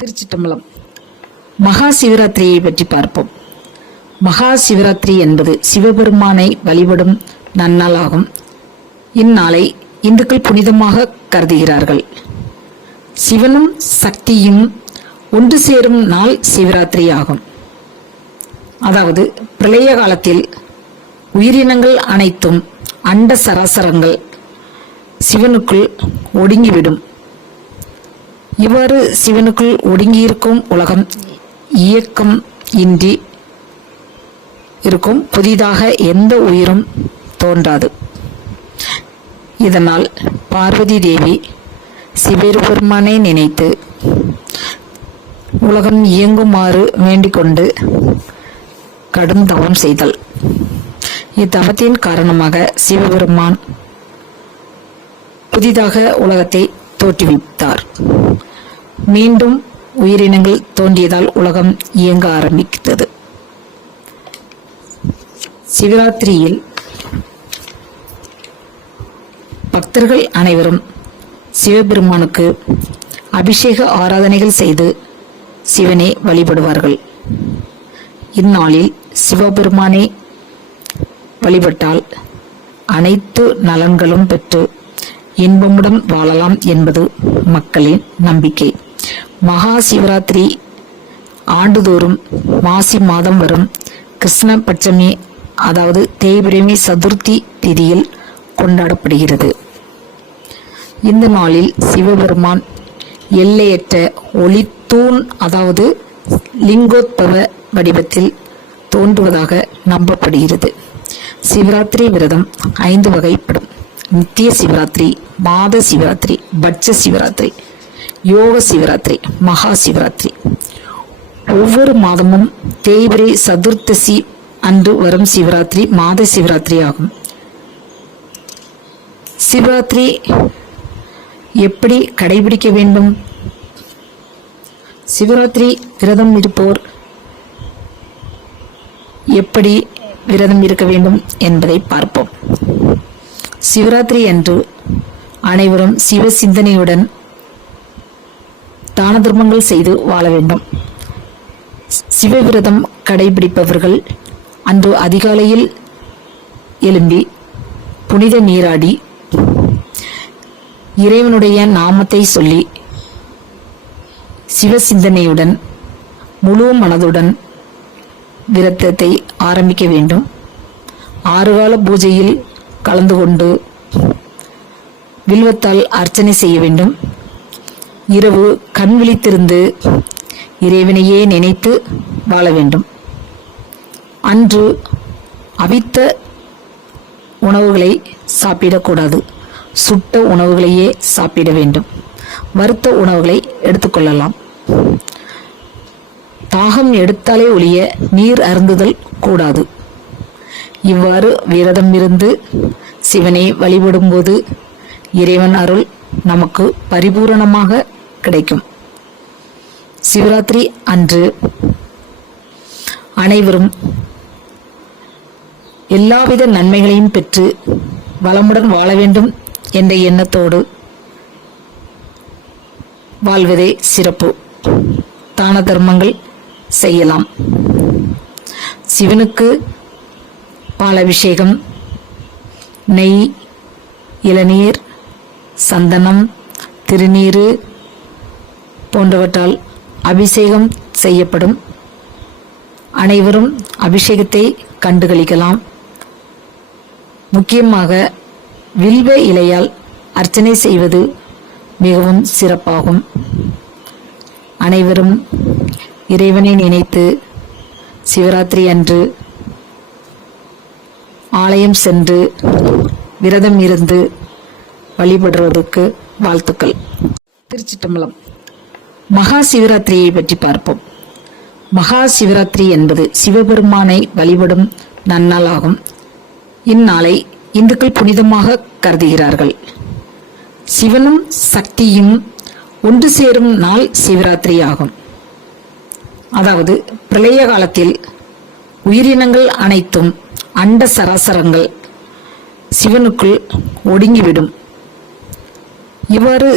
திருச்சிட்டம்பலம். மகா சிவராத்திரியை பற்றி பார்ப்போம். மகா சிவராத்திரி என்பது சிவபெருமானை வழிபடும் நன்னாள் ஆகும். இந்நாளை இந்துக்கள் புனிதமாக கருதுகிறார்கள். சிவனும் சக்தியும் ஒன்று சேரும் நாள் சிவராத்திரி ஆகும். அதாவது பிரளய காலத்தில் உயிரினங்கள் அனைத்தும் அண்ட சராசரங்கள் சிவனுக்குள் ஒடுங்கிவிடும். இவ்வாறு சிவனுக்குள் ஒடுங்கியிருக்கும் உலகம் இயக்கம் இன்றி இருக்கும். புதிதாக எந்த உயிரும் தோன்றாது. இதனால் பார்வதி தேவி சிவபெருமானை நினைத்து உலகம் இயங்குமாறு வேண்டிக்கொண்டு கடும் தவம் செய்தல். இத்தவத்தின் காரணமாக சிவபெருமான் புதிதாக உலகத்தை தோற்றுவித்தார். மீண்டும் உயிரினங்கள் தோன்றியதால் உலகம் இயங்க ஆரம்பித்தது. சிவராத்திரியில் பக்தர்கள் அனைவரும் சிவபெருமானுக்கு அபிஷேக ஆராதனைகள் செய்து சிவனை வழிபடுவார்கள். இந்நாளில் சிவபெருமானை வழிபட்டால் அனைத்து நலன்களும் பெற்று இன்பமுடன் வாழலாம் என்பது மக்களின் நம்பிக்கை. மகா சிவராத்திரி ஆண்டுதோறும் மாசி மாதம் வரும் கிருஷ்ண பட்சமி, அதாவது தேய்பிரை சதுர்த்தி திதியில் கொண்டாடப்படுகிறது. இந்த நாளில் சிவபெருமான் எல்லையற்ற ஒளித்தூண், அதாவது லிங்கோத்பவ வடிவத்தில் தோன்றுவதாக நம்பப்படுகிறது. சிவராத்திரி விரதம் 5 வகைப்படும். நித்திய சிவராத்திரி, மாத சிவராத்திரி, பட்ச சிவராத்திரி, யோக சிவராத்திரி, மகா சிவராத்திரி. ஒவ்வொரு மாதமும் தேய்பிரை சதுர்த்தசி அன்று வரும் சிவராத்திரி மாத சிவராத்திரி ஆகும். சிவராத்திரி எப்படி கடைபிடிக்க வேண்டும்? சிவராத்திரி விரதம் இருப்போர் எப்படி விரதம் இருக்க வேண்டும் என்பதை பார்ப்போம். சிவராத்திரி அன்று அனைவரும் சிவ சிந்தனையுடன் தான தர்மங்கள் செய்து வாழ வேண்டும். சிவவிரதம் கடைபிடிப்பவர்கள் அன்று அதிகாலையில் எழும்பி புனித நீராடி இறைவனுடைய நாமத்தை சொல்லி சிவ சிந்தனையுடன் முழு மனதுடன் விரதத்தை ஆரம்பிக்க வேண்டும். 6 கால பூஜையில் கலந்து கொண்டு வில்வத்தால் அர்ச்சனை செய்ய வேண்டும். இரவு கண் விழித்திருந்து இறைவனையே நினைத்து வாழ வேண்டும். அன்று அவித்த உணவுகளை சாப்பிடக்கூடாது. சுட்ட உணவுகளையே சாப்பிட வேண்டும். வறுத்த உணவுகளை எடுத்துக்கொள்ளலாம். தாகம் எடுத்தாலே ஒழிய நீர் அருந்துதல் கூடாது. இவ்வாறு விரதம் இருந்து சிவனை வழிபடும்போது இறைவன் அருள் நமக்கு பரிபூரணமாக கிடைக்கும். சிவராத்திரி அன்று அனைவரும் எல்லாவித நன்மைகளையும் பெற்று வளமுடன் வாழ வேண்டும் என்ற எண்ணத்தோடு வாழ்வதே சிறப்பு. தான தர்மங்கள் செய்யலாம். சிவனுக்கு பாலபிஷேகம், நெய், இளநீர், சந்தனம், திருநீறு போன்றவற்றால் அபிஷேகம் செய்யப்படும். அனைவரும் அபிஷேகத்தை கண்டுகளிக்கலாம். முக்கியமாக வில்வ இலையால் அர்ச்சனை செய்வது மிகவும் சிறப்பாகும். அனைவரும் இறைவனை நினைத்து சிவராத்திரி அன்று ஆலயம் சென்று விரதம் இருந்து வழிபடுவதற்கு வாழ்த்துக்கள். திருச்சிட்டம்பலம். மகா சிவராத்திரியை பற்றி பார்ப்போம். மகா சிவராத்திரி என்பது சிவபெருமானை வழிபடும் நன்னாள் ஆகும். இந்நாளை இந்துக்கள் புனிதமாக கருதுகிறார்கள். சிவனும் சக்தியும் ஒன்று சேரும் நாள் சிவராத்திரி ஆகும். அதாவது பிரளய காலத்தில் உயிரினங்கள் அனைத்தும் அண்ட சராசரங்கள் சிவனுக்குள் ஒடுங்கிவிடும். இவ்வாறு